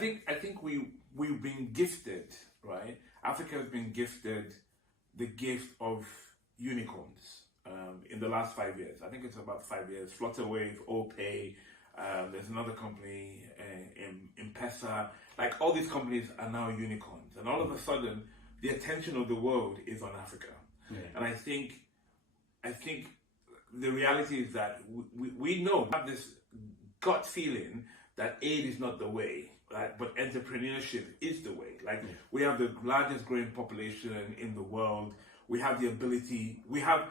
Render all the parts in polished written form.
think we've been gifted, right? Africa has been gifted the gift of unicorns in the last 5 years. I think it's about 5 years. Flutterwave, OPay, there's another company in Pesa. Like, all these companies are now unicorns, and all of a sudden, the attention of the world is on Africa. Yeah. And I think the reality is that we know, we have this gut feeling that aid is not the way, right? But entrepreneurship is the way. Like, we have the largest growing population in the world. We have the ability, we have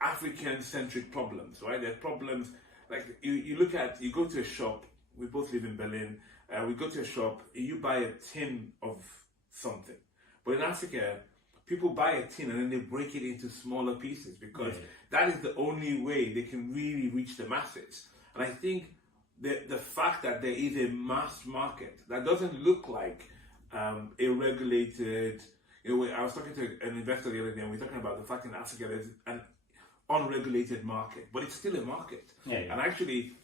African-centric problems, right? There are problems, like you go to a shop, we both live in Berlin, we go to a shop, you buy a tin of something. But in Africa, people buy a tin and then they break it into smaller pieces because that is the only way they can really reach the masses. And I think the fact that there is a mass market that doesn't look like a regulated, I was talking to an investor the other day, and we were talking about the fact in Africa there's an unregulated market, but it's still a market. And actually,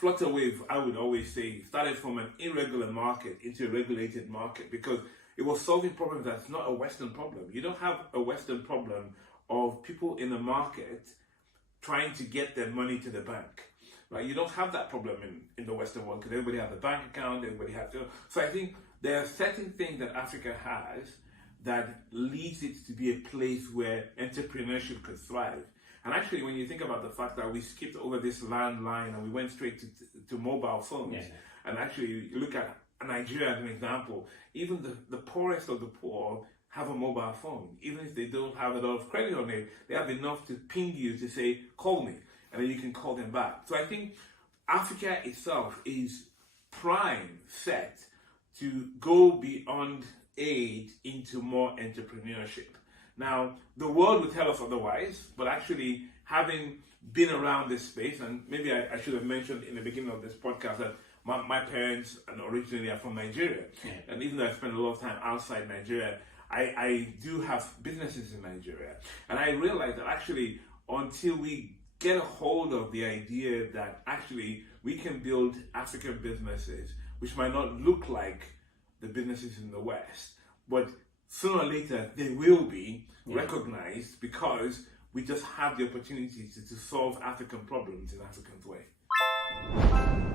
Flutterwave, I would always say, started from an irregular market into a regulated market because it was solving problems that's not a Western problem. You don't have a Western problem of people in the market trying to get their money to the bank. Right? You don't have that problem in the Western world because everybody has a bank account, everybody has to. So I think there are certain things that Africa has that leads it to be a place where entrepreneurship could thrive. And actually, when you think about the fact that we skipped over this landline and we went straight to mobile phones, and actually you look at Nigeria as an example, even the poorest of the poor have a mobile phone. Even if they don't have a lot of credit on it, they have enough to ping you to say, call me, and then you can call them back. So I think Africa itself is prime set to go beyond aid into more entrepreneurship. Now, the world will tell us otherwise, but actually having been around this space, and maybe I should have mentioned in the beginning of this podcast that my parents originally are from Nigeria. And even though I spent a lot of time outside Nigeria, I do have businesses in Nigeria. And I realized that actually until we get a hold of the idea that actually we can build African businesses, which might not look like the businesses in the West, but sooner or later they will be recognized because we just have the opportunity to solve African problems in African way.